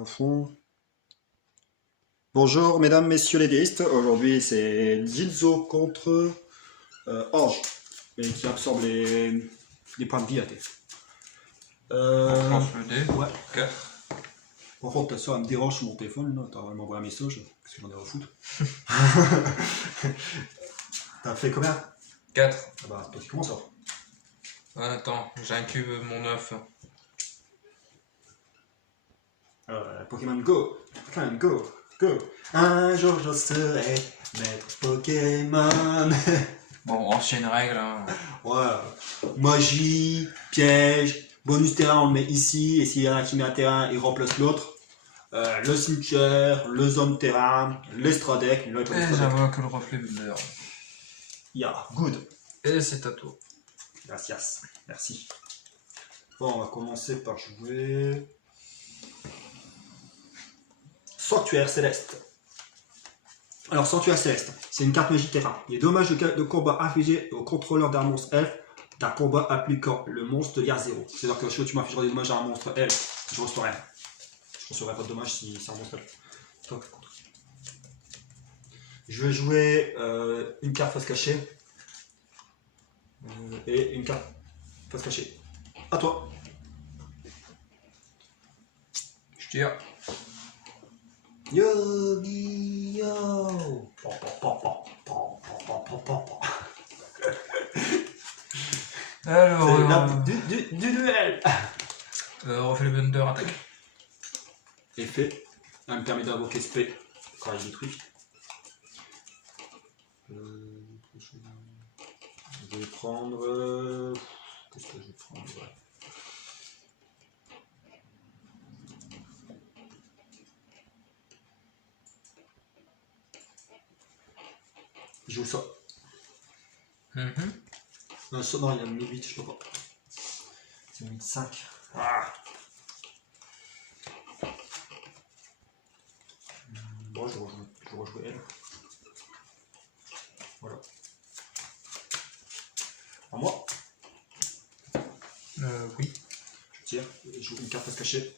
À fond. Bonjour mesdames, messieurs les déistes. Aujourd'hui c'est Jinzo contre Orge, et qui absorbe les points de vie à T. On lance le dé. Ouais. 4. Par contre, ça me dérange sur mon téléphone, là. T'as vraiment envoyé un message, parce que j'en ai à foutre. T'as fait combien? 4. Ah bah, c'est pas qui commence alors. Attends, j'incube mon œuf. Pokémon Go, Pokémon Go, Go. Un jour je serai maître Pokémon. Bon, ancienne règle. Hein. Ouais, magie, piège, bonus terrain on le met ici, et s'il y en a un qui met un terrain, il remplace l'autre. Le cimetière, le zone terrain, l'estradec. Et j'invoque le reflet Bunder. Yeah, good. Et c'est à toi. Gracias, merci. Bon, on va commencer par jouer Sanctuaire Céleste. Alors, Sanctuaire Céleste, c'est une carte magie terrain. Les dommages de combat infligés au contrôleur d'un monstre elfe d'un combat appliquant le monstre devient 0. C'est-à-dire que si tu m'infligeras des dommages à un monstre elfe, je ne reçois rien. Je ne recevrai pas de dommages si c'est un monstre elfe. Donc, je vais jouer une carte face cachée et une carte face cachée. À toi. Je tire. Yo-gi-yo. Alors, Du duel. reflet Bunder attaque. Effet. Ça me permet d'invoquer SP quand il détruit. Je vais prendre. Qu'est-ce que je vais prendre? Je joue ça. Non, ça, non, il y a 1008, je peux pas. C'est 1005. Ah. Bon, je vais rejouer elle. Voilà. À moi. Oui. Je tire, je joue une carte à se cacher.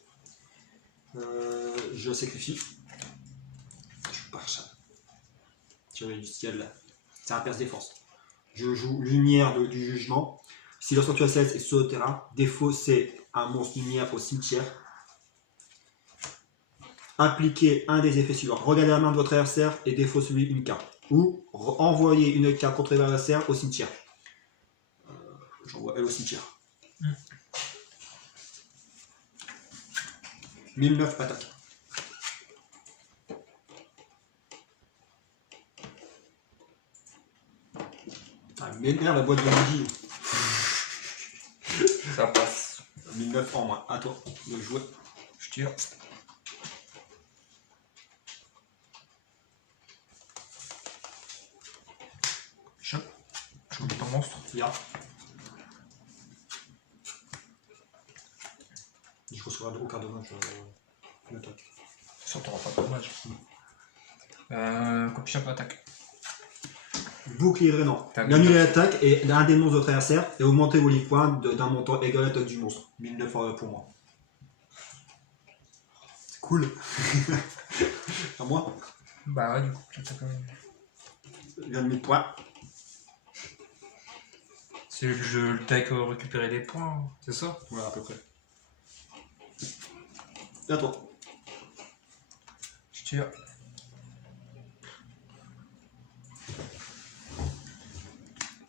Je sacrifie. Je pars ça. Tirer du ciel là. C'est un perce défense. Je joue lumière du jugement. Si le sanctuaire céleste est sur le terrain, défaut c'est un monstre lumière au cimetière. Appliquez un des effets suivants. Regardez la main de votre adversaire et défaut celui une carte. Ou envoyez une carte contre l'adversaire au cimetière. J'envoie elle au cimetière. 1009 attaque. Ah, m'énerve la boîte de magie. Ça passe. 1009 en moins. À toi de jouer. Je tire. Choc. Je mets ton monstre. Ya. Je recevrai aucun dommage. Une attaque. C'est sûr, t'auras pas de dommage. Copie shop attaque. Bouclier drainant. T'as Annulez l'attaque et un des monstres de votre adversaire et augmentez vos life points d'un montant égal à l'attaque du monstre. 1009 pour moi. C'est cool. À moi. Bah ouais, du coup, j'attaque quand même. Je viens de 1000 points. C'est le jeu, le deck récupérer des points, c'est ça? Voilà, à peu près. Et à toi. Je tire.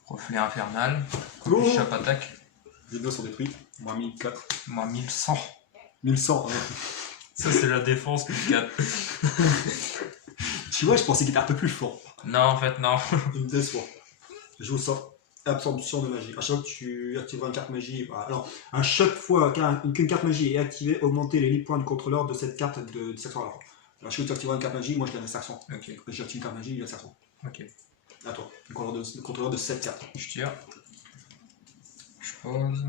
Reflet infernal. Copie shop attaque. Les deux sont détruits. Moins 1004. Moi 1100. 1100. Ouais. Ça c'est la défense plus 4. Tu vois, je pensais qu'il était un peu plus fort. Non en fait non. Il me déçoit. Je joue ça. Absorption de magie. À chaque fois que tu activeras une carte magie, voilà. Alors, à chaque fois qu'une carte magie est activée, augmentez les 8 points de contrôleur de cette carte de 500 alors. À chaque fois que tu activeras une carte magie, moi je gagne 500. Ok. Quand j'active une carte magie, il y a 500. Ok. À toi. Le contrôleur de cette carte. Je tire. Je pose.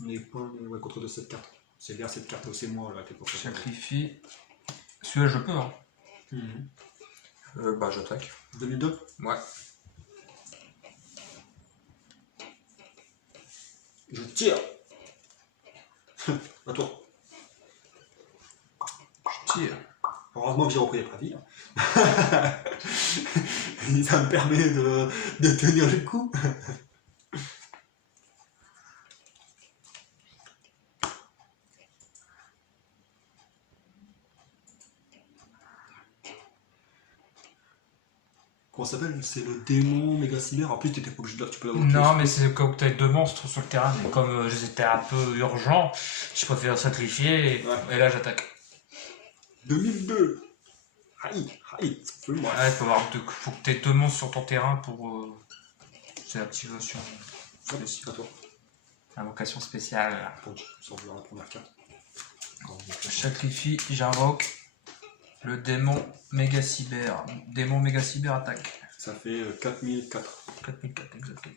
Les points, ouais, contrôleur de cette carte. C'est vers cette carte, c'est moi là qui est pour Je ça. sacrifie. Celui-là je peux hein. Mhm. Bah j'attaque. 2002. Ouais. Je tire. À toi. tire. Heureusement que j'ai repris les prévis. Ça me permet de tenir le coup. Comment ça s'appelle? C'est le démon méga cyber. En plus, tu peux l'avoir. Non, mais c'est comme t'as deux monstres sur le terrain, mais comme j'étais un peu urgent, je préfère sacrifier et là j'attaque. 2002. Aïe, ça fait moi. Ouais, faut que t'aies deux monstres sur ton terrain pour. C'est l'activation. À toi. Invocation spéciale. Sans vouloir la première carte. Je sacrifie, j'invoque le démon méga cyber. Démon méga cyber attaque. Ça fait 4004. 4004 exactement.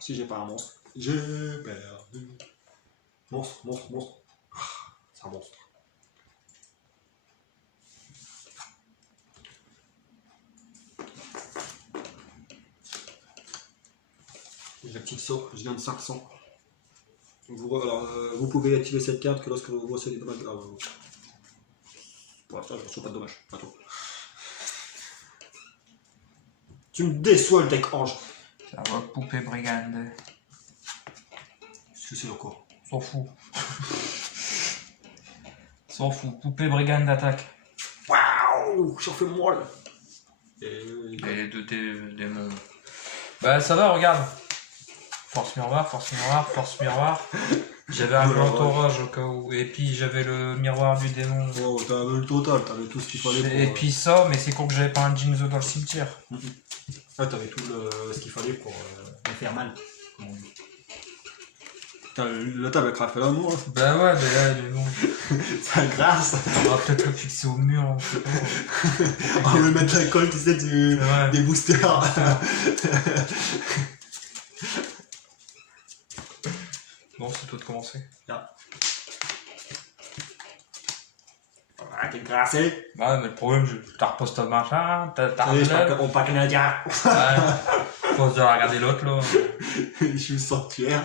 Si j'ai pas un monstre, j'ai perdu. Monstre. C'est un monstre. J'active ça, je gagne 500. Vous pouvez activer cette carte que lorsque vous recevez des dommages. Pour l'instant, je ne reçois pas de dommages. Pas trop. Tu me déçois le deck ange. J'invoque poupée brigande. Qu'est-ce que c'est encore? S'en fout. S'en fout. Poupée brigande d'attaque. Waouh, j'en fais moelle. Et les deux démons. Bah ça va, regarde. Force miroir. J'avais un entourage au cas où. Et puis j'avais le miroir du démon. Oh, t'avais le total, t'avais tout ce qu'il fallait. Et puis ça, mais c'est con que j'avais pas un Jinzo dans le cimetière. Ah, t'avais tout ce qu'il fallait pour me faire mal. La table, elle craque l'amour. Hein. Bah ouais, mais là, mais bon. C'est grâce. On va peut-être le fixer au mur, on sait pas. On va mettre la colle, tu sais, des boosters. Bon, c'est toi de commencer. Ah, t'es grassé. Bah, mais le problème, t'as reposé ton machin, t'as On parle canadien. Ouais. Faut se regarder l'autre, là. Il joue sanctuaire.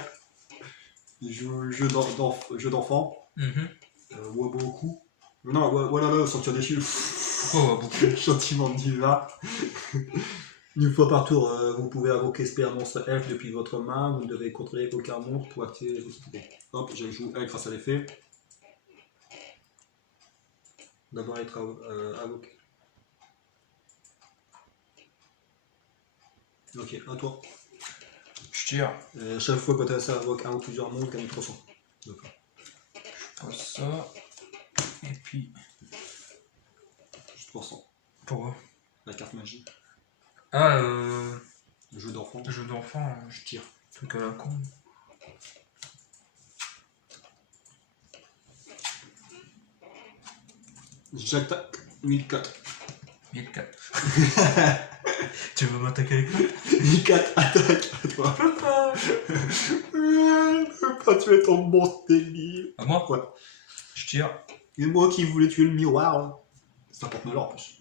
Il joue jeu d'enfant. Waboku. Non, voilà, sanctuaire des chiffres. Pourquoi beaucoup? Chantiment divin. Une fois par tour, vous pouvez invoquer esprit un monstre elfe depuis votre main. Vous ne devez contrôler aucun monstre pour activer les possibilités. Hop, je joue elfe face à l'effet. D'abord être invoqué. Ok, à toi. Je tire. Chaque fois que tu as invoqué un ou plusieurs monstres, gagne 300. D'accord. Je pose ça. Et puis. Juste 300. Pourquoi? La carte magie. Ah, Le jeu d'enfant. jeu d'enfant, Je tire. truc à la con. J'attaque 1004. 1004. Tu veux m'attaquer avec moi? 1004, attaque à toi. Je peux pas. Je peux pas tuer ton monstre débile. À moi? Ouais. Je tire. Et moi qui voulais tuer le miroir. Là. Ça porte malheur en plus.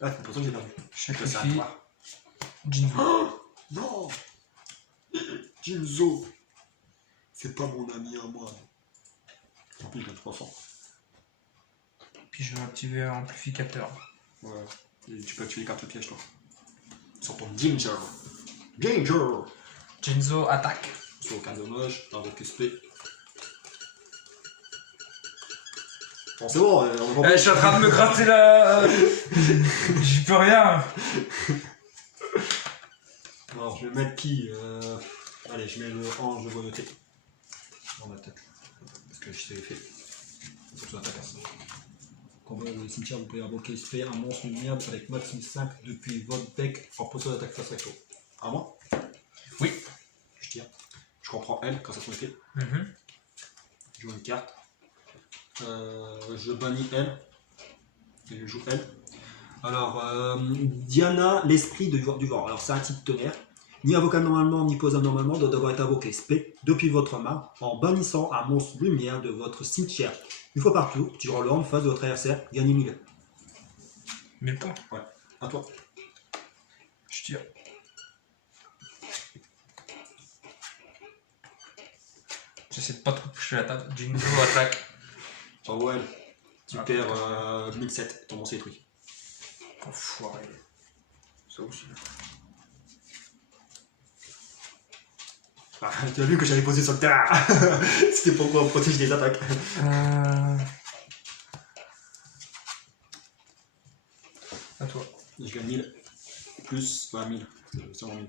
Ah, c'est pour ça que j'ai perdu. Je C'est à sacrifie. toi. Jinzo. Oh non, Jinzo. C'est pas mon ami à moi. En plus, j'ai 300. Puis je vais activer un amplificateur. Ouais. Et tu peux activer les cartes pièges, toi. Sur ton Danger. Danger. Jinzo attaque. Sur aucun dommage, avec SP. Bon, c'est bon, on va Je suis en train de me gratter la. J'y peux rien. Alors, je vais mettre qui Allez, je mets le ange de voyauté. En attaque. Parce que je t'ai fait. Il faut que tu attaques à ça. Combat dans le cimetière, vous pouvez invoquer SP, un monstre lumière avec maximum 5 depuis votre deck en position d'attaque face à toi. À moi? Oui. Je tire. Je reprends elle quand ça se fait. Je joue une carte. Je bannis elle. Et je joue elle. Alors, Diana, l'esprit du vent. Alors, c'est un type tonnerre. Ni invocable normalement, ni posable normalement, doit devoir être invoqué SP depuis votre main en bannissant un monstre lumière de votre cimetière. Une fois par tour, tirant le en face de votre adversaire, gagnez 1000. 1000 points. Ouais. À toi. Je tire. J'essaie de pas trop toucher la table. Jinzo attaque. Oh ouais, tu perds 1007, ton monstre est détruit. Enfoiré. Ça aussi. Ah, tu as vu que j'avais posé sur le terrain. C'était pourquoi on protège des attaques. À toi. Je gagne 1000. Plus, 1000. C'est vraiment 1000.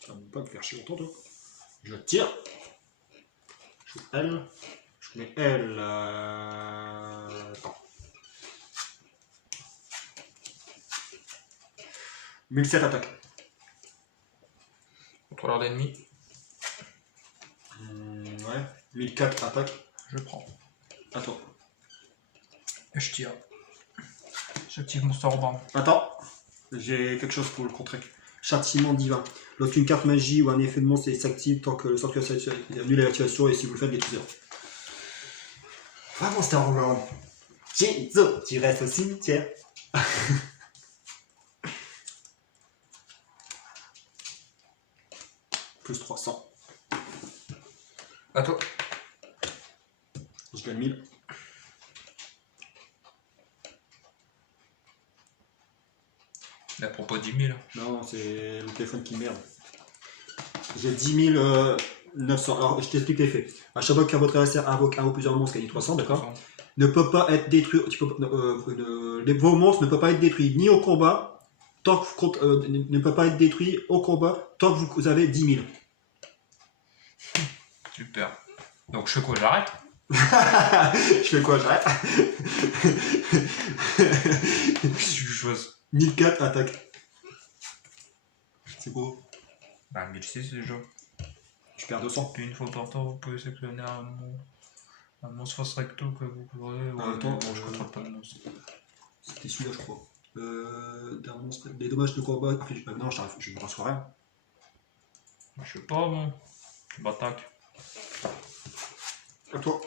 Tu vas même pas me faire chier longtemps, toi. Je tire. Je joue L. Je mets L. Attends. 1007 attaque. Contrôleur d'ennemi. Ouais. 1004 attaque. Je prends. À toi. Et je tire. J'active mon sort bande. Attends. J'ai quelque chose pour le contrer. Châtiment divin. Lorsqu'une carte magie ou un effet de monstre s'active tant que le sort annule l'activation et si vous le faites, détruisez. Va Monster World. Jinzo, tu restes au cimetière. Plus 300. À toi. Je gagne 1000. Il a propos 10 000. Non, c'est le téléphone qui merde. J'ai 10 900. Alors, je t'explique les faits. À chaque fois qu'un votre adversaire invoque un ou plusieurs monstres qui a dit 300, d'accord, ne peut pas être détruit. Vos monstres ne peuvent pas être détruits ni au combat, tant que ne peut pas être détruit au combat tant que vous avez 10 000. Super. Donc je fais quoi? J'arrête? Je fais quoi? J'arrête. Qu'est-ce que je fasse? 1004 attaque. C'est beau. Bah 1006 déjà. Je perds 200. Puis une fois par temps, vous pouvez sélectionner un monstre face recto que vous pourrez. Attends, bon, je contrôle pas de monstre. C'était celui-là, je crois. D'un monstre. Les dommages de combat. Non, je ne reçois rien. Je sais pas, moi. Tu m'attaques. À toi.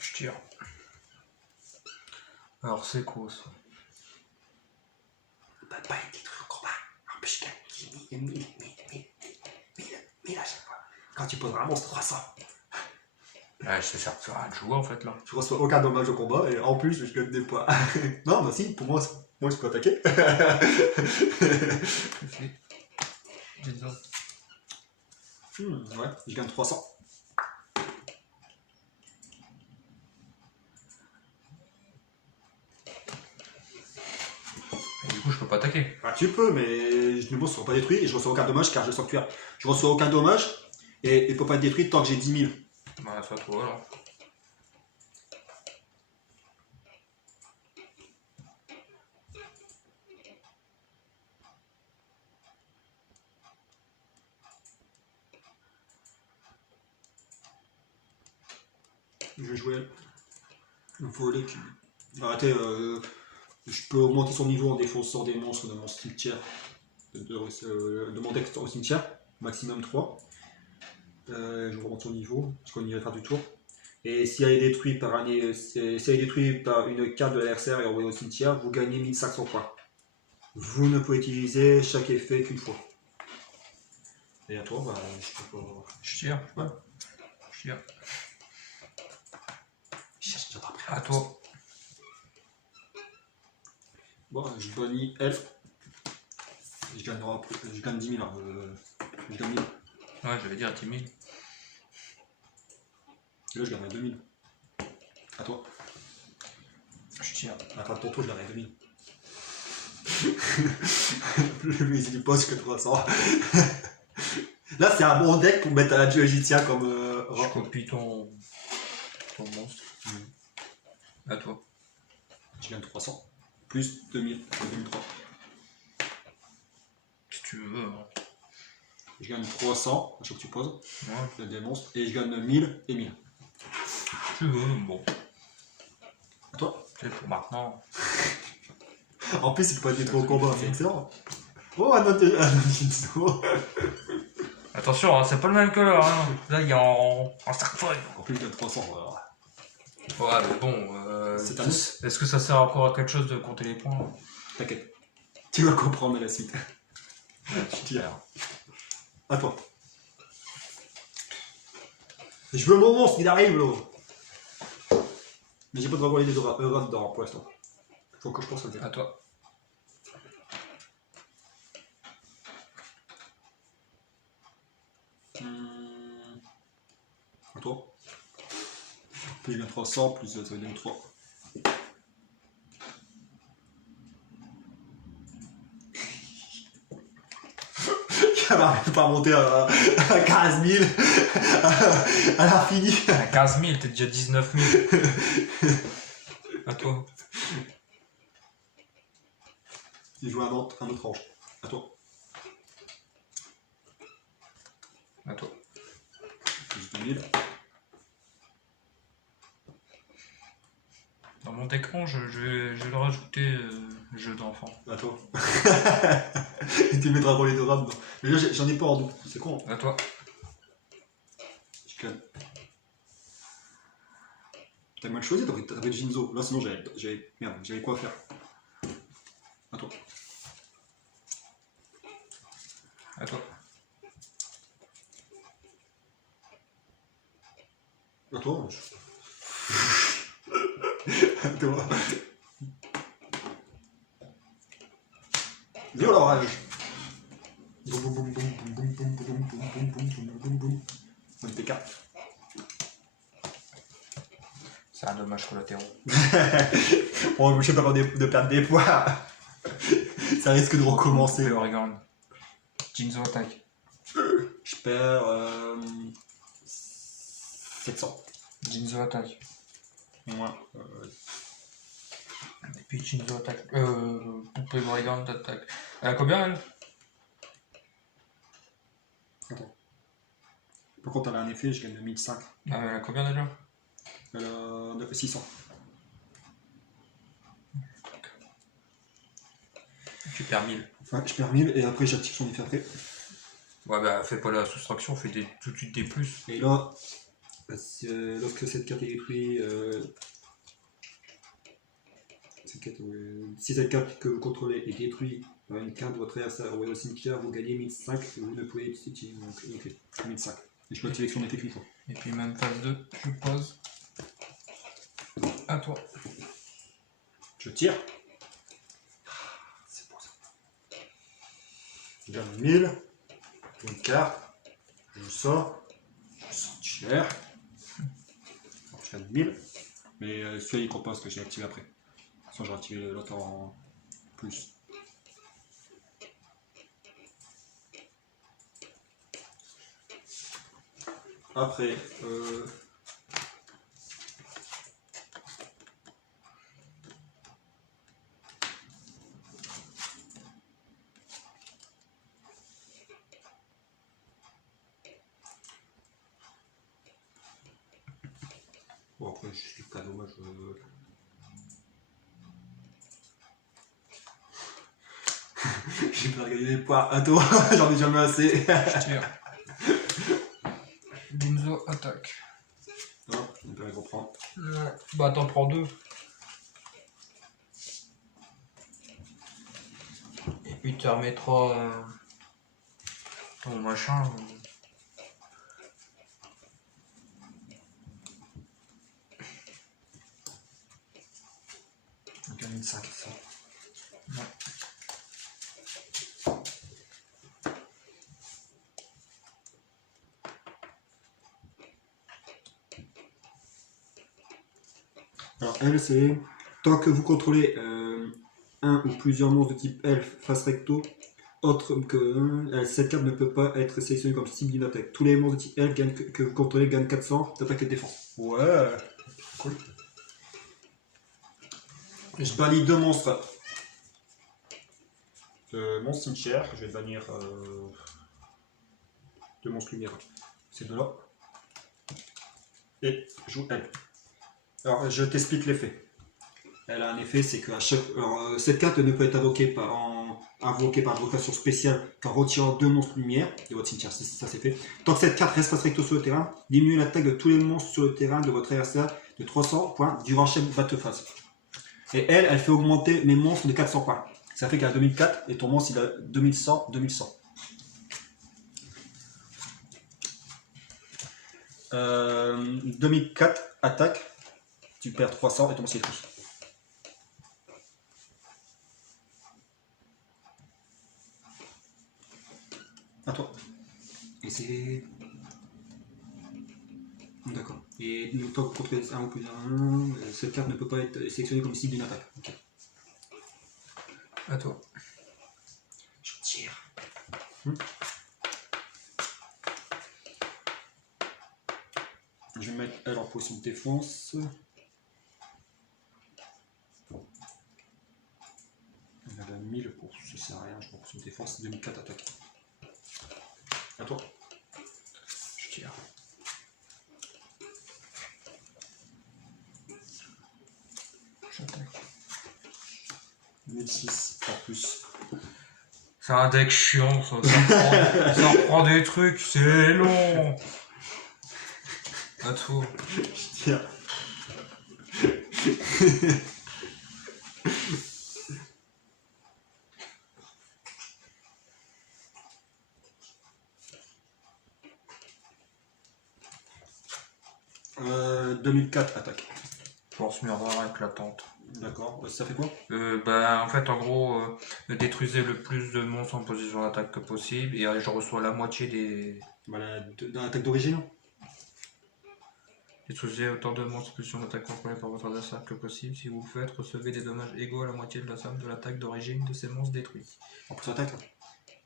Je tire. Alors c'est quoi ça? On peut pas être détruit au combat. En plus, je gagne 1000 à chaque fois. Quand tu poseras un monstre 300. Ouais, ça sert à rien de jouer en fait là. Je reçois aucun dommage au combat et en plus, je gagne des points. Non, bah si, pour moi, je peux attaquer. Ouais, je gagne 300. Et du coup, je peux pas attaquer. Bah, tu peux, mais les monstres ne seront pas détruits et je reçois aucun dommage car je sanctuaire. Je reçois aucun dommage et il ne peut pas être détruit tant que j'ai 10 000. Bah, c'est à toi alors. Je vais jouer un volet qui. Arrêtez, je peux augmenter son niveau en défonçant des monstres de mon cimetière. De mon deck au cimetière, maximum 3. Je remonte son niveau, parce qu'on y va faire du tour. Et si elle est détruite par, une carte de l'adversaire et envoyée au cimetière, vous gagnez 1500 points. Vous ne pouvez utiliser chaque effet qu'une fois. Et à toi, bah, je peux pas. Je tire. Ouais. Je tire. Je cherche déjà pas prêt. À toi. Bon, je bannis elf. Je gagne 10 000. Je gagne 1000. Ouais, j'allais dire 10 000. Et là, je gagnerai 2000. À toi. Je tire. À ton tour, je gagnerai 2000. Lui, il est pas que 300. Là, c'est un bon deck pour mettre à la dieu égyptien comme. Je copie ton monstre. À toi. Je gagne 300. Plus 2000. 2003. Si tu veux. Hein. Je gagne 300 à chaque que tu poses. Ouais. Il y a des monstres. Et je gagne 1000 et 1000. Tu veux, bon. À toi. C'est pour maintenant. En plus, il peut pas être trop au combat, c'est excellent. Oh, un autre Attention, hein, c'est pas le même color. Hein. Là, il est en cercueil. En plus, il y a 300. Voilà. Ouais, mais bon. C'est un Est-ce que ça sert encore à quelque chose de compter les points? T'inquiète. Tu vas comprendre la suite. Je tire. À toi. Je veux mon monstre, il arrive là. Mais j'ai pas de dragon de rats dedans pour l'instant. Faut que je pense à le faire. À toi. À toi. Puis il vient 300, plus ça va donner 3. Ça va pas monter à 15 000 à l'infini. À 15 000, t'es déjà 19 000. À toi. J'ai joué un autre ange. À toi. À toi. Plus 2000. Dans mon écran, je vais le rajouter jeu d'enfant. À toi. Et tu mettras pour les deux rames. Mais là, j'en ai pas en double. C'est con. À toi. Je calme. T'as mal choisi, t'as pris Jinzo. Là, sinon, j'avais quoi faire. À toi. À toi. À toi. À toi. Viens l'orage. Boum boum boum boum boum boum boum boum boum boum boum boum boum. On était 4. C'est un dommage collatéraux. Bon, je sais pas de perdre des points. Ça risque de recommencer. Le Oregon. Jinzo attaque. Je perds 700. Jinzo attaque. Moi. Et puis Jinzo attaque. Poupée Oregon t'attaque. Elle a combien elle? Attends. Par contre, elle a un effet, je gagne 1005. Elle a combien déjà? Elle a 600. Tu perds 1000. Ouais, je perds 1000 et après j'active son effet après. Ouais, bah fais pas la soustraction, fais tout de suite des plus. Et là, lorsque cette carte est détruite, si cette carte que vous contrôlez est détruite par une carte de votre adversaire ou au cimetière, vous gagnez 1005 et vous ne pouvez utiliser. Donc, ok, 1005. Et je peux activer son effet qu'une fois. Et puis même phase 2, je pose. À toi. Je tire. C'est pour ça. Je gagne 1000. Une carte. Je sors. Je sors cher. Je gagne 1000. Mais celui-là il compte pas parce que j'ai activé après. Sinon j'aurais activé l'autre en plus. Après, bon après je suis pas dommage. J'ai pas regardé les points à toi, j'en ai jamais assez. Je tire. Jinzo attaque. Non, on peut les reprendre. Bah t'en prends 2. Et puis tu remettras ton machin. On gagne 1005 ça. Ouais. Alors elle c'est tant que vous contrôlez un ou plusieurs monstres de type elfe face recto, autre que cette carte ne peut pas être sélectionnée comme cible d'une attaque. Tous les monstres de type elfe que vous contrôlez gagnent 400 d'attaque et de défense. Ouais, cool. Je bannis 2 monstres. Mon cimetière, je vais bannir 2 monstres lumière. Ces deux-là. Et je joue elle. Alors, je t'explique l'effet. Elle a un effet, c'est que cette carte ne peut être invoquée par invocation spéciale qu'en retirant 2 monstres lumière de votre cimetière. Ça c'est fait. Tant que cette carte reste face recto sur le terrain, diminue l'attaque de tous les monstres sur le terrain de votre adversaire de 300 points durant chaque battle phase. Et elle fait augmenter mes monstres de 400 points. Ça fait qu'à 2004, et ton monstre il a 2100, 2100. 2004, attaque. Tu perds 300 et ton monstre est détruit. À toi. Et c'est... D'accord. Et une fois que vous contrôlez un ou plus d'un, cette carte ne peut pas être sélectionnée comme cible d'une attaque. Ok. À toi. Je tire. Je vais mettre elle en position de défense. Elle a 1000 pour ça sert à rien, je prends position de défense, 2004 attaque. À toi. Je tire. J'attaque. 1006 en plus. C'est un deck chiant, ça reprend des trucs, c'est long. À toi. Je tire. Euh, 2004 attaque. Force miroir éclatante. D'accord. Ça fait quoi? En fait, en gros, détruisez le plus de monstres en position d'attaque que possible et je reçois la moitié des. Voilà, dans l'attaque d'origine. Détruisez autant de monstres en position d'attaque contrôlée par votre adversaire que possible. Si vous faites, recevez des dommages égaux à la moitié de la somme de l'attaque d'origine de ces monstres détruits. En plus attaque.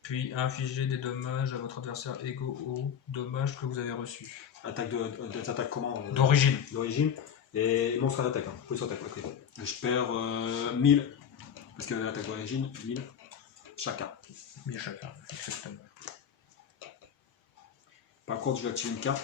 Puis infligez des dommages à votre adversaire égaux aux dommages que vous avez reçus. Attaque attaque comment? D'origine. D'origine. Et monstre à l'attaque. Hein. Plus attaque. Ok. Je perds 1000. Parce que l'attaque d'origine, 1000 chacun. 1000 chacun, exactement. Par contre, je vais activer une carte.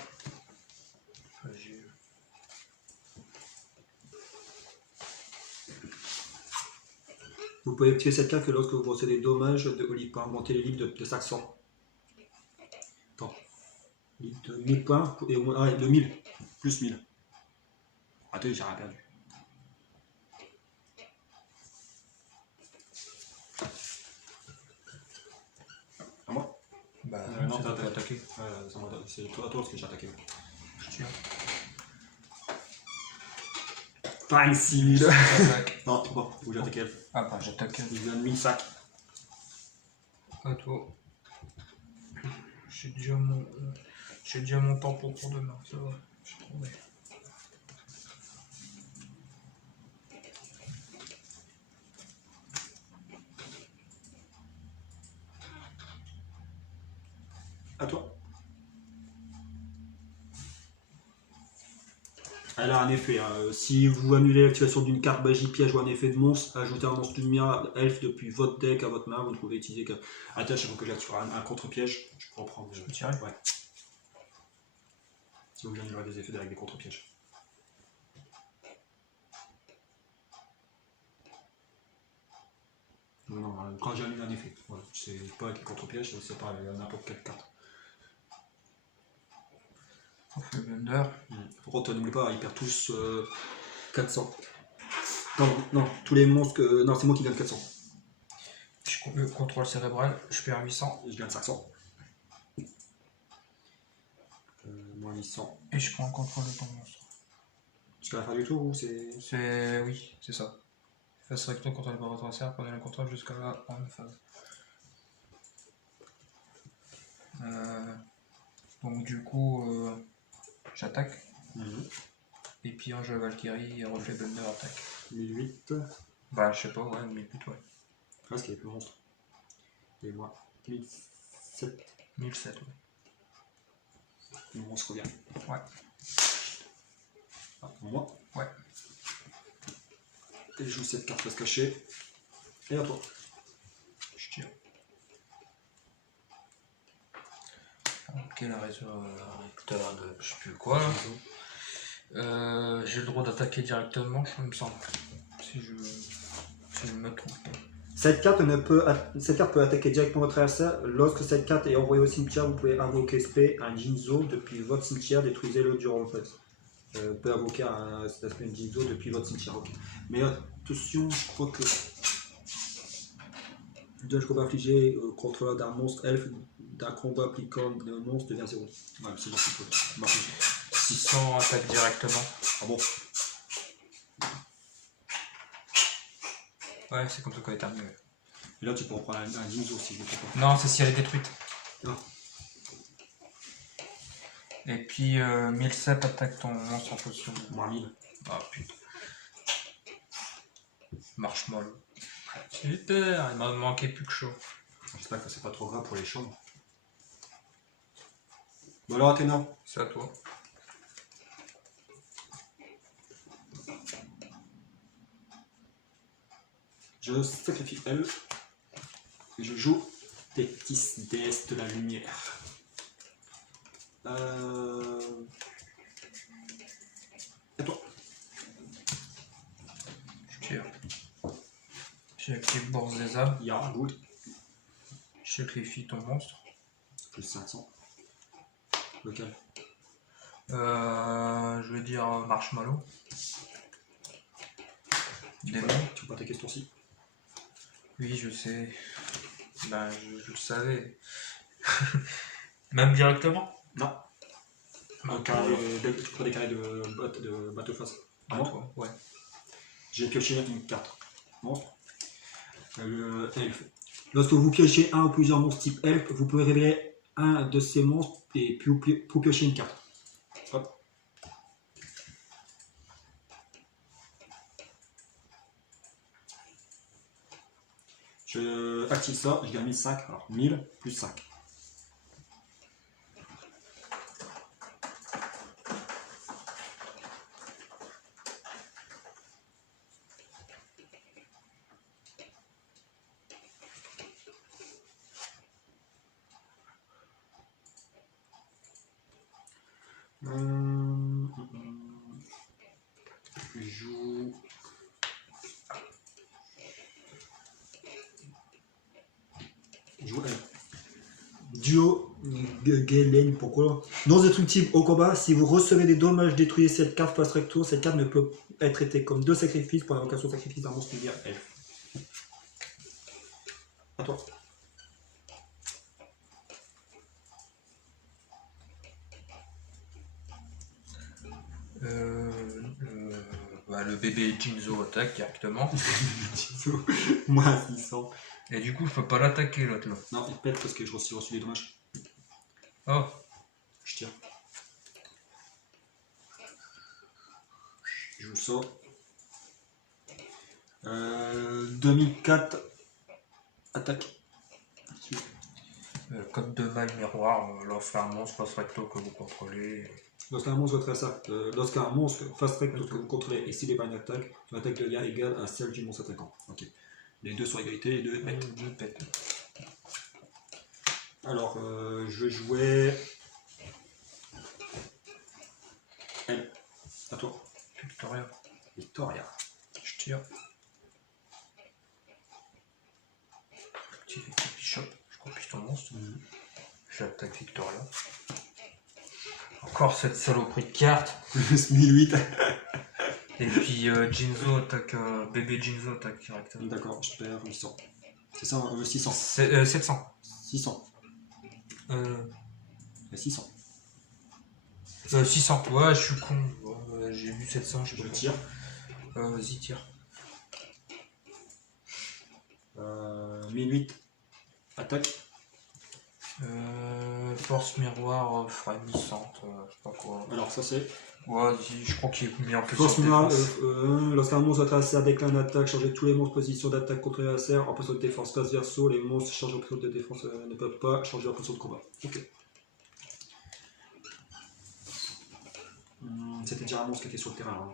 Vous pouvez activer cette carte que lorsque vous recevez des dommages de Olive pour augmenter les livres de 500. Attends. Livre de 1000 points et au moins. Ah, de 1000. Plus 1000. Attends, j'ai rien perdu. À moi? Bah, non, c'est t'as toi attaqué. attaquer. C'est toi parce que j'ai attaqué. Je tire. Bang, 6000. J'attaque. Non, c'est bon, faut que j'attaque elle. Ah bah j'attaque. Je donne 1000 sacs. À toi. J'ai déjà mon tampon pour demain, ça va. J'ai trouvé. À toi. Elle a un effet. Hein. Si vous annulez l'activation d'une carte magie, piège ou un effet de monstre, ajoutez un monstre lumière elfe depuis votre deck à votre main. Vous ne pouvez utiliser qu'un. Attends, chaque fois que j'active un contre-piège, je peux reprendre. Je peux tirer? Ouais. Si vous annulerez des effets avec des contre-pièges. Non, quand j'annule un effet. Voilà. C'est pas avec les contre-pièges, c'est pas avec n'importe quelle carte. On fait le blender. Par contre, n'oubliez pas, ils perdent tous 400. Non, tous les monstres que. Non, c'est moi qui gagne 400. Le contrôle cérébral, je perds 800. Je gagne 500. Moins 800. Et je prends le contrôle de ton monstre. Jusqu'à la fin du tour ou c'est. Oui, c'est ça. Face recto contrôlé par votre adversaire, prenez le contrôle jusqu'à la fin de phase. Donc du coup, j'attaque. Et puis un jeu Valkyrie, reflet Blender, attaque. 1008. Bah je sais pas, ouais, 1008, ouais. Ah, ce qui est plus monstre. Et moi, 1007. 1007, ouais. Le monstre revient. Ouais. Ah, pour moi. Ouais. Et je joue cette carte face cachée. Et à toi. Je tire. Ok, la résurrecteur de je sais plus quoi. J'ai le droit d'attaquer directement, il me semble. Si je me trompe pas. Cette carte peut attaquer directement votre adversaire. Lorsque cette carte est envoyée au cimetière, vous pouvez invoquer spé un Jinzo depuis votre cimetière, détruisez-le durant le phase. Vous pouvez invoquer un Jinzo depuis votre cimetière. Okay. Mais attention, je crois que le damage qu'on va infliger au contrôleur d'un monstre elfe d'un combat appliquant le monstre devient 0. Ouais, c'est bon, c'est 600 attaque directement. Ah bon? Ouais, c'est comme ça qu'elle est terminée. Ouais. Et là, tu peux reprendre un Jinzo si je ne me trompe pas. Non, c'est si elle est détruite. Ah. Et puis 1007 attaque ton monstre en position. Moins 1000. Ah putain. Marshmallow. Super, il m'a manqué plus que chaud. J'espère que c'est pas trop grave pour les chambres. Bon alors Athéna, C'est à toi. je sacrifie elle. Et je joue des petits déesses de la lumière. Et toi? Je tire. J'active Bourse des âmes. Ya, good. Je sacrifie ton monstre. Plus 500. Lequel? Je vais dire Marshmallow. Démon. Tu peux pas attaquer ce tour-ci? Oui, je sais. Ben, je le savais. Même directement? Non. Tu prends des carrés de bateau face. Ah, toi, ouais. J'ai pioché une carte. Monstre. Elfe. Lorsque vous piochez un ou plusieurs monstres type elfe, vous pouvez révéler un de ces monstres et puis pour piocher une carte. Hop. Je active ça, je gagne 1005, alors 1000 plus 5. Je joue. Duo Galen, pourquoi? Non destructible au combat, si vous recevez des dommages, détruisez cette carte face recto, cette carte ne peut être traitée comme 2 sacrifices pour l'invocation de sacrifice d'un monstre lumière elfe. A toi. Bah, le bébé Jinzo attaque directement. Moins 600. Et du coup, je peux pas l'attaquer l'autre là. Non, il pète parce que je reçu des dommages. Oh, Je tire. Je joue ça. 2004. Attaque. code de maille miroir, lorsqu'un monstre face recto que vous contrôlez. Lorsqu'un monstre face recto que vous contrôlez et s'il n'est pas une attaque, son attaque devient égale à celle du monstre attaquant. Ok. Les deux sont égalité, les deux pètent. Alors, je vais jouer. Elle. À toi. Victoria. Victoria. Je tire. Petit shop. Je repousse ton monstre. J'attaque Victoria. Encore cette saloperie de carte. Plus 1008. Et puis Jinzo attaque. Bébé Jinzo attaque directement. D'accord, je perds 800. C'est ça, 600. 700. 600. 600. 600. Ouais, je suis con. J'ai vu 700. Je tire. Vas-y, tire. 1008. Attaque. Force miroir, fera 1100. Je sais pas quoi. Alors, ça c'est. Ouais, je crois qu'il est mis en plus. Force miroir, lorsqu'un monstre adversaire déclare une attaque, changez tous les monstres position d'attaque contre l'adversaire en position de défense face verso. Les monstres chargés en position de défense ne peuvent pas changer en position de combat. Ok. C'était déjà un monstre qui était sur le terrain.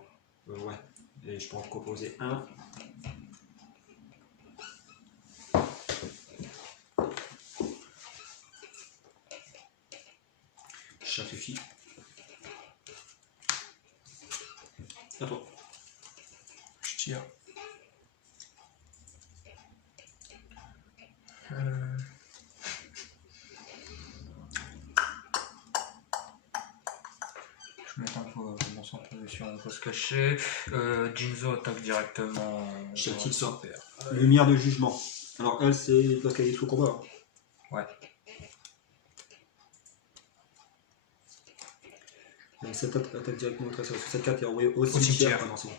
Hein. Ouais. Et je peux en proposer un. Je sacrifie. À toi. Je tire. Je mets un peu mon sang en position, on peut se cacher. Jinzo attaque directement. J'active ça. Lumière de jugement. Alors elle, c'est lorsqu'elle est sous combat. Ouais. Cette attaque directement votre adversaire sur cette carte et envoyé au cimetière. cimetière. Ah non, c'est bon.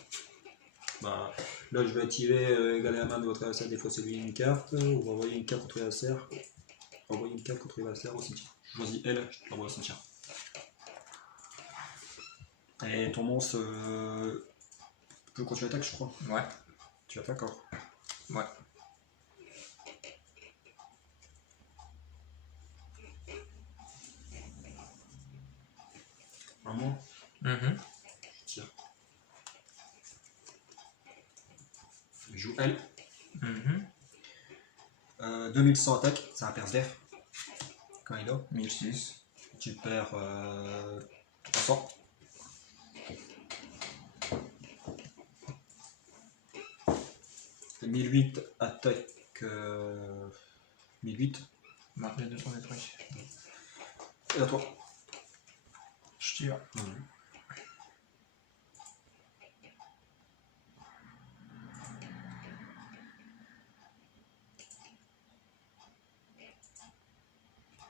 Bah, là, je vais activer égaler la main de votre adversaire, défausser lui une carte. On va envoyer une carte contre l'adversaire. Envoyer une carte contre l'adversaire au cimetière. Je choisis elle, je l'envoie au cimetière. Et ton monstre peut continuer l'attaque, je crois. Ouais. Tu attaques encore. Ouais. Vraiment. Mhm. Je tire. Je joue elle. Mhm. 2100 attaque, c'est un perce def. Quand il a. 1006. Tu perds 300. Et 1008 attaque. 1008. Maintenant les deux sont détruits. Et à toi. Je tire.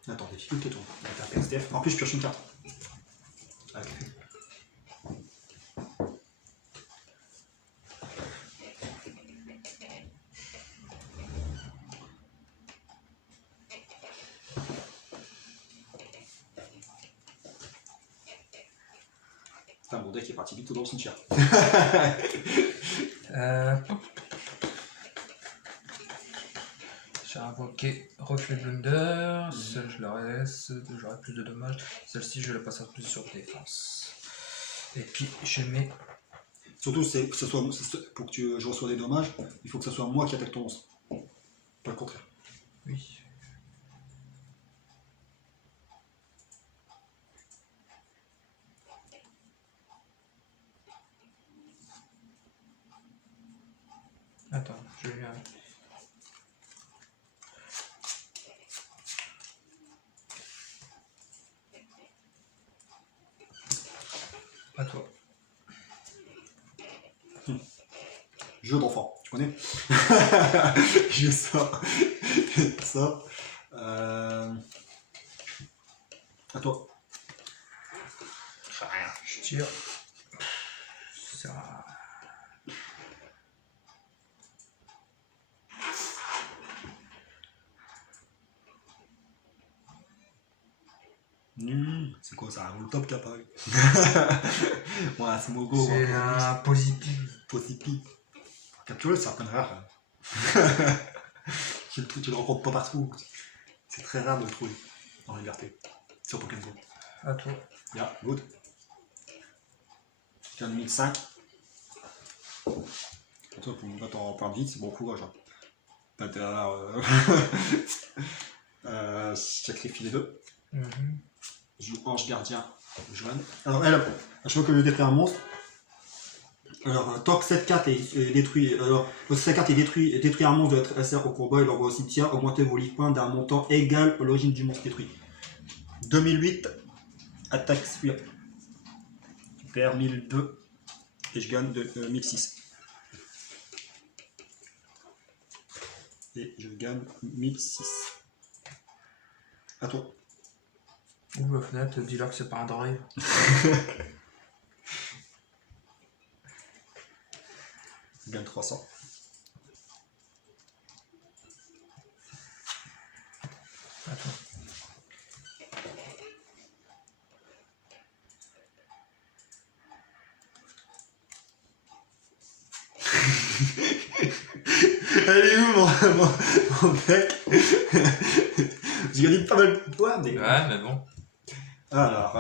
Attends, difficulté toi. T'as un perce def. En plus, je pioche une carte. Ah, ok. Putain, mon deck est parti du tout dans le cimetière. J'ai invoqué Reflet Blunder, celle je la laisse, j'aurai plus de dommages, celle-ci je la passe à plus sur défense. Et puis je mets... Surtout, c'est que ce soit, pour que je reçois des dommages, il faut que ce soit moi qui attaque ton monstre. Pas le contraire. Oui. Attends, je viens. À toi. Jeu d'enfant, tu connais? Je ça. Ça. À toi. Je tire. Ça... C'est quoi ça? Un top qui apparaît. Ouais, c'est Mogo. C'est un positif. Posipi. Capturer, c'est un peu rare. Tu le rencontres pas partout. C'est très rare de le trouver en liberté. Sur Pokémon Go. À toi. Yeah, good. Tu as 1005. Pour toi, pour me battre en point de vide, c'est bon courage. Hein. T'as je sacrifie les deux. Je joue Ange Gardien, Joanne. Alors, elle, à chaque fois que je détruis un monstre, alors, tant que cette carte est détruite, alors, si cette carte est détruit un monstre de votre adversaire au combat, il l'envoie au cimetière, augmentez vos life points d'un montant égal à l'origine du monstre détruit. 2008, attaque Sphere. Je perds 1002 et je gagne 1006. Et je gagne 1006. À toi. Ouvre la fenêtre, dis-leur que c'est pas un drive. Je gagne 300. À toi. Elle est où mon deck? J'ai gagné pas mal de points, mais... Ouais, mais bon. Alors,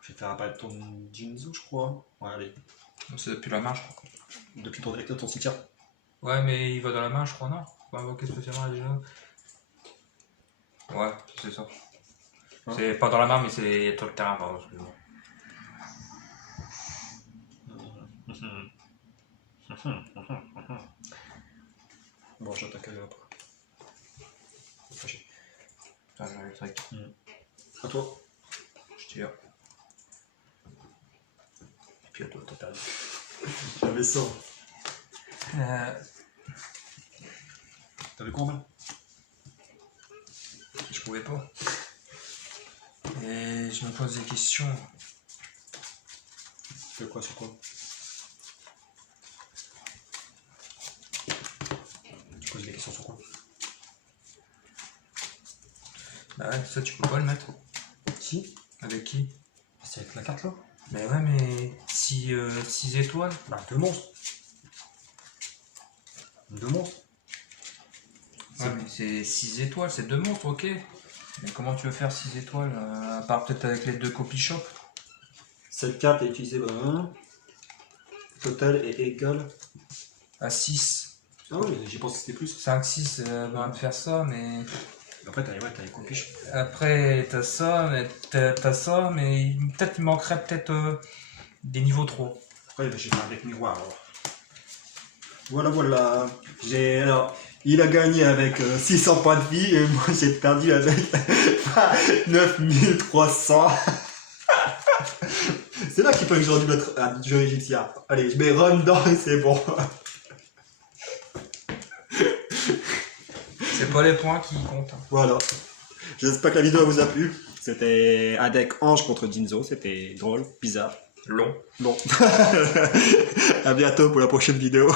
je vais faire apparaître ton Jinzu, je crois. Ouais, allez. C'est depuis la main, je crois. Depuis ton cimetière. Ouais, mais il va dans la main, je crois, non? Faut invoquer spécialement déjà. Ouais, c'est ça. Hein? C'est pas dans la main, mais c'est sur le terrain, pardon, excuse-moi. Bon, j'attaque après. Fâché. Putain, j'ai l'électrique. À toi. Je tire. Et puis à toi, t'as perdu. J'avais ça. T'avais combien? Je pouvais pas. Et tu me poses des questions. Tu fais quoi sur quoi? Tu poses des questions sur quoi? Bah ouais, ça tu peux pas le mettre. Si. Avec qui? C'est avec la carte là? Mais ouais, mais 6 étoiles. Bah, 2 monstres. 2 monstres. Ouais, mais c'est 6 étoiles, c'est 2 monstres, ok. Mais comment tu veux faire 6 étoiles à part peut-être avec les 2 copy shop. Cette carte est utilisée. Total est égal À 6. Ah oui, j'y pense que c'était plus. 5, 6, va faire ça, mais. Après, t'as les copies. Après, t'as ça, mais peut-être il manquerait peut-être des niveaux trop. Après, j'ai fait avec miroir. Alors. Voilà. Alors, il a gagné avec 600 points de vie et moi j'ai perdu avec 9300. C'est là qu'il faut que j'aurais dû mettre un jeu égyptien. Allez, je mets run dedans et c'est bon. C'est pas les points qui comptent. Voilà. J'espère que la vidéo vous a plu. C'était un deck Ange contre Jinzo. C'était drôle, bizarre. Long. Bon. À bientôt pour la prochaine vidéo.